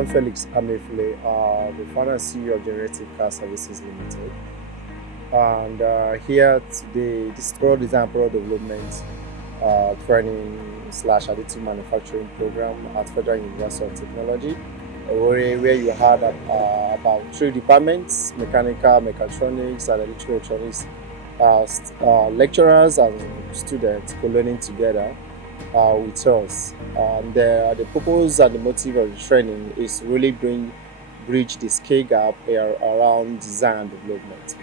I'm Felix Amefle, the founder and CEO of Generative CAD Services Limited. And here today, this is product design and product development training slash additive manufacturing program at Federal University of Technology, Owerri, where you had about three departments: mechanical, mechatronics, and electronics, lecturers and students co-learning together with us. And the purpose and the motive of the training is really bridge the skill gap around design and development.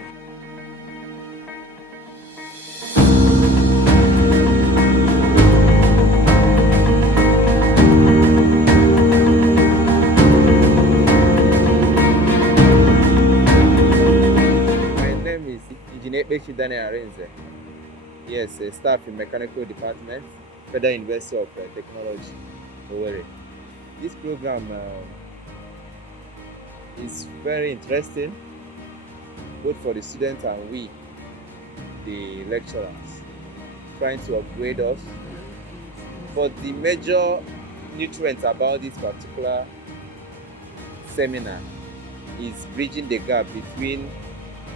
My name is Engineer Daniel Arenze. Yes, a staff in mechanical department, Federal University of Technology, Owerri. This program is very interesting, both for the students and we, the lecturers, trying to upgrade us. But the major nutrient about this particular seminar is bridging the gap between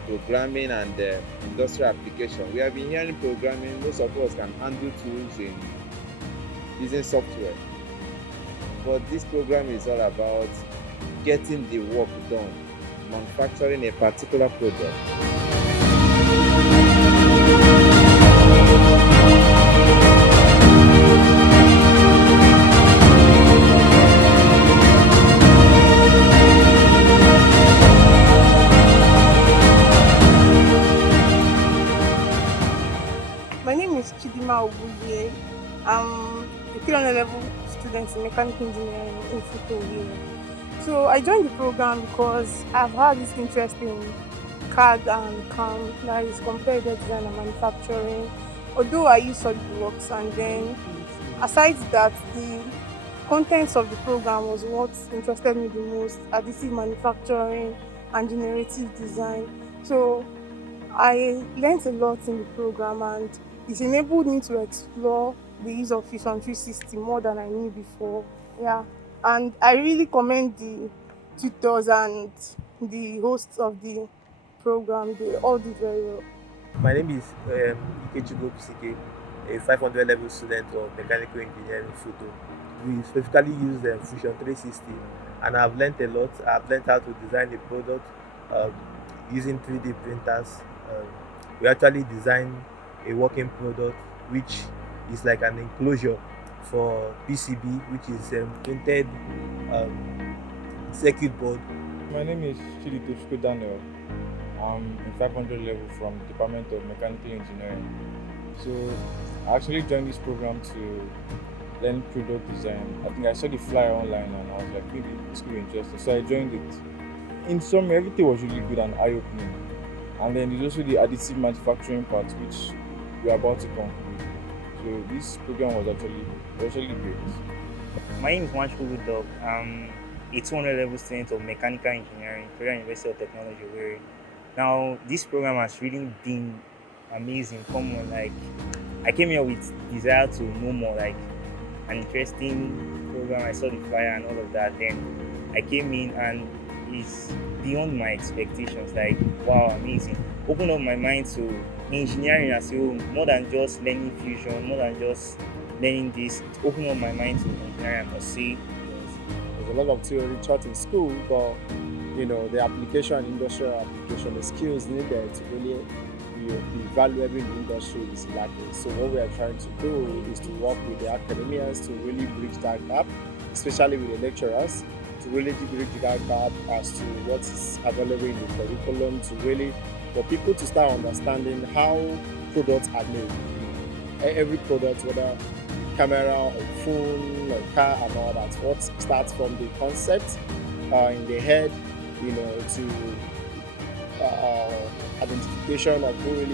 programming and industrial application. We have been hearing programming, most of us can handle tools in using software. But this program is all about getting the work done, manufacturing a particular product. My name is Chidima Obuye. I'm a 300 level student in mechanical engineering in Futo here. So I joined the program because I've had this interest in CAD and CAM, that is computer design and manufacturing. Although I use SolidWorks, and then aside that, the contents of the program was what interested me the most: additive manufacturing and generative design. So I learned a lot in the program, and it enabled me to explore the use of Fusion 360 more than I knew before. Yeah, and I really commend the tutors and the hosts of the program. They all did very well. My name is Ikechukwu Pisike, a 500 level student of mechanical engineering Futo. We specifically use the Fusion 360, and I've learned a lot. I've learned how to design a product using 3D printers. We actually design a working product which is like an enclosure for PCB, which is printed circuit board. My name is Chiditoshko Daniel. I'm in 500 level from the Department of Mechanical Engineering. So I actually joined this program to learn product design. I think I saw the flyer online and I was like, maybe this could be interesting. So I joined it. In summary, everything was really good and eye-opening. And then there's also the additive manufacturing part, which we're about to conclude. So this program was actually great. My name is Wanchukwu Dog. I'm a 200 level student of mechanical engineering, Federal University of Technology, Owerri. Now, this program has really been amazing. Like, I came here with desire to know more, like an interesting program. I saw the flyer and all of that. Then I came in and it's beyond my expectations. Like, wow, amazing. Opened up my mind to engineering as a whole, more than just learning fusion, more than just learning this. It opened up my mind to engineering, I must say. There's a lot of theory taught in school, but the application and industrial application, the skills needed to really be valuable in the industry is lacking. So what we are trying to do is to work with the academians to really bridge that gap, especially with the lecturers, to really bridge that gap as to what is available in the curriculum, to really for people to start understanding how products are made. Every product, whether camera or phone or car and all that, what starts from the concept in the head, to identification of who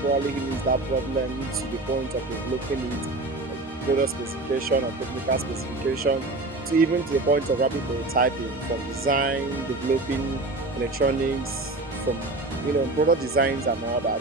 probably needs that problem, to the point of developing it, product specification or technical specification, to even to the point of rapid prototyping, from design, developing electronics, from product designs and all that,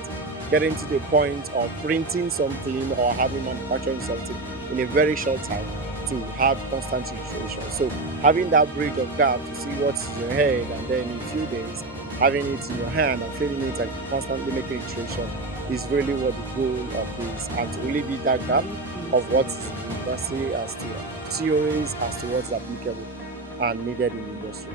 getting to the point of printing something or having manufacturing something in a very short time, to to have constant iteration. So having that bridge of gap to see what's in your head, and then in a few days having it in your hand and feeling it and constantly making iteration is really what the goal of this, and to really be that gap of what's in the industry as to theories as to what's applicable and needed in the industry.